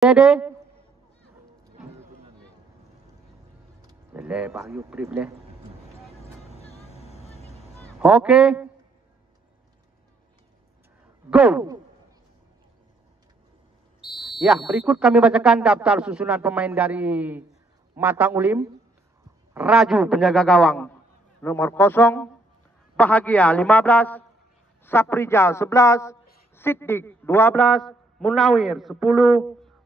Dede. Boleh Bahyu beri boleh. Okey. Go. Ya, berikut kami bacakan daftar susunan pemain dari Matang Ulim. Raju penjaga gawang nomor 0, Bahagia 15, Saprija 11, Siddiq 12, Munawir 10,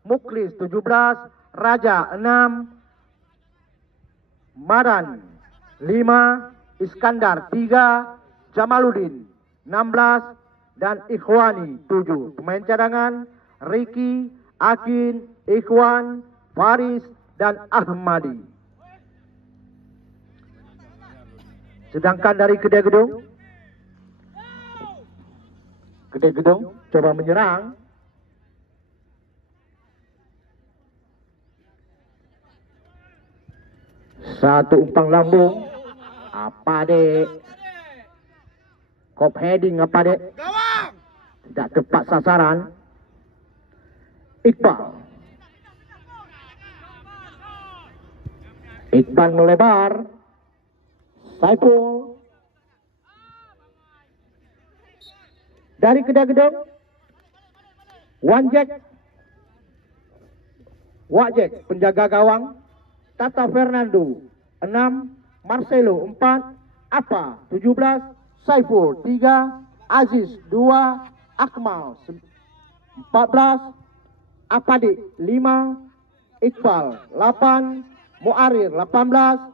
Muklis 17, Raja 6, Madan 5, Iskandar 3, Jamaluddin 16, dan Ikhwani 7. Pemain cadangan Ricky, Akin, Ikhwan, Faris, dan Ahmadi. Sedangkan dari Kedai Gedung coba menyerang. Satu umpan lambung. Apa dek? Kop heading apa dek? Tidak tepat sasaran. Iqbal melebar. Saiful dari Kedai Gedung. Wajek penjaga gawang. Tata Fernando 6, Marcelo 4, Apa 17, Saiful 3, Aziz 2, Akmal 14, Apadi 5, Iqbal 8, Muarir 18,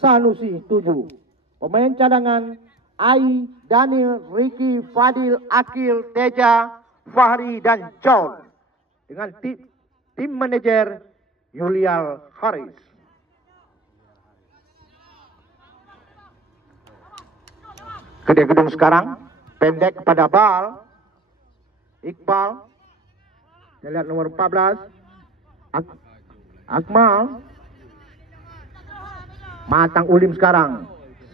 Sanusi 7. Pemain cadangan Ai, Daniel, Ricky, Fadil, Akil, Teja, Fahri, dan John. Dengan tim manajer Yulial Haris. Kedai Gedung sekarang pendek kepada bal. Iqbal. Kita lihat nomor 14. Akmal. Matang Ulim sekarang.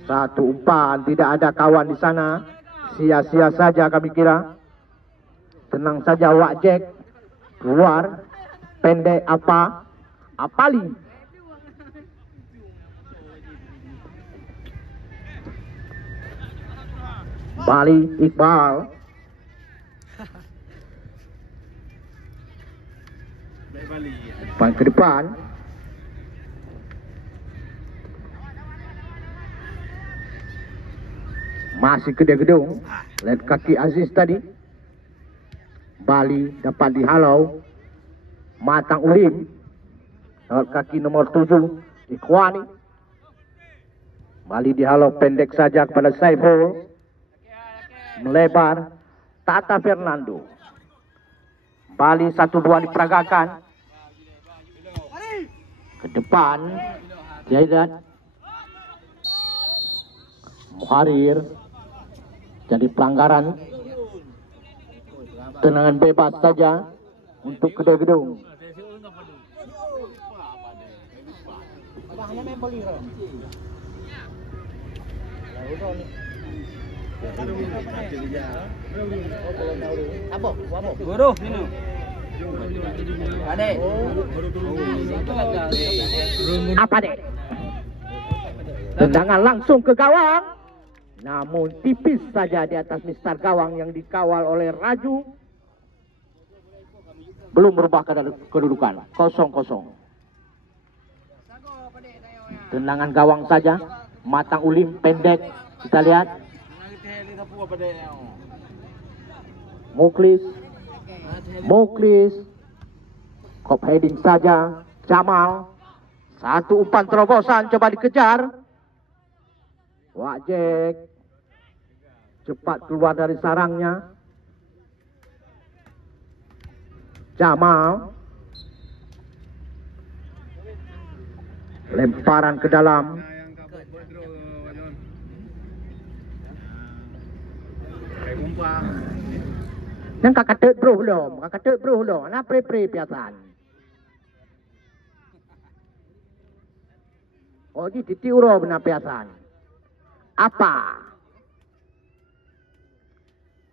Satu umpan, tidak ada kawan di sana. Sia-sia saja kami kira. Tenang saja Wak Jack. Keluar. Pendek apa? Apali. Bali Iqbal. Depan ke depan. Masih Kedai Gedung. Lihat kaki Aziz tadi. Bali dapat dihalau. Matang Ulim. Lewat kaki nomor 7. Ikhwani. Bali dihalau pendek saja kepada Saiful. Melebar. Tata Fernando. Bali 1-2 diperagakan. Ke depan. Jaidat. Muharir. Jadi pelanggaran. Tenangan bebas saja untuk Kedai Gedung. Apa dek? Tendangan langsung ke gawang. Namun tipis saja di atas mistar gawang yang dikawal oleh Raju. Belum berubah kedudukan. 0-0. Tendangan gawang saja. Matang Ulim pendek. Kita lihat. Muklis. Kop heading saja. Jamal. Satu umpan terobosan coba dikejar. Wak Jack cepat keluar dari sarangnya. Jamal. Lemparan ke dalam. Nang kakak tek bro belum. Nah pre piasan. Oh di tiuro benar piasan. Apa?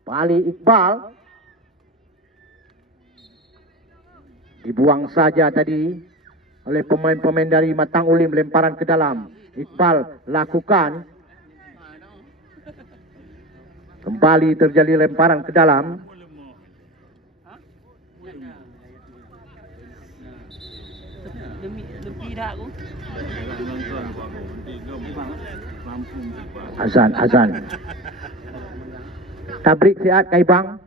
Bali Iqbal. Dibuang saja tadi oleh pemain-pemain dari Matang Ulim, lemparan ke dalam. Iqbal lakukan. Kembali terjadi lemparan ke dalam. Azan. Tabrik sihat Kaibang.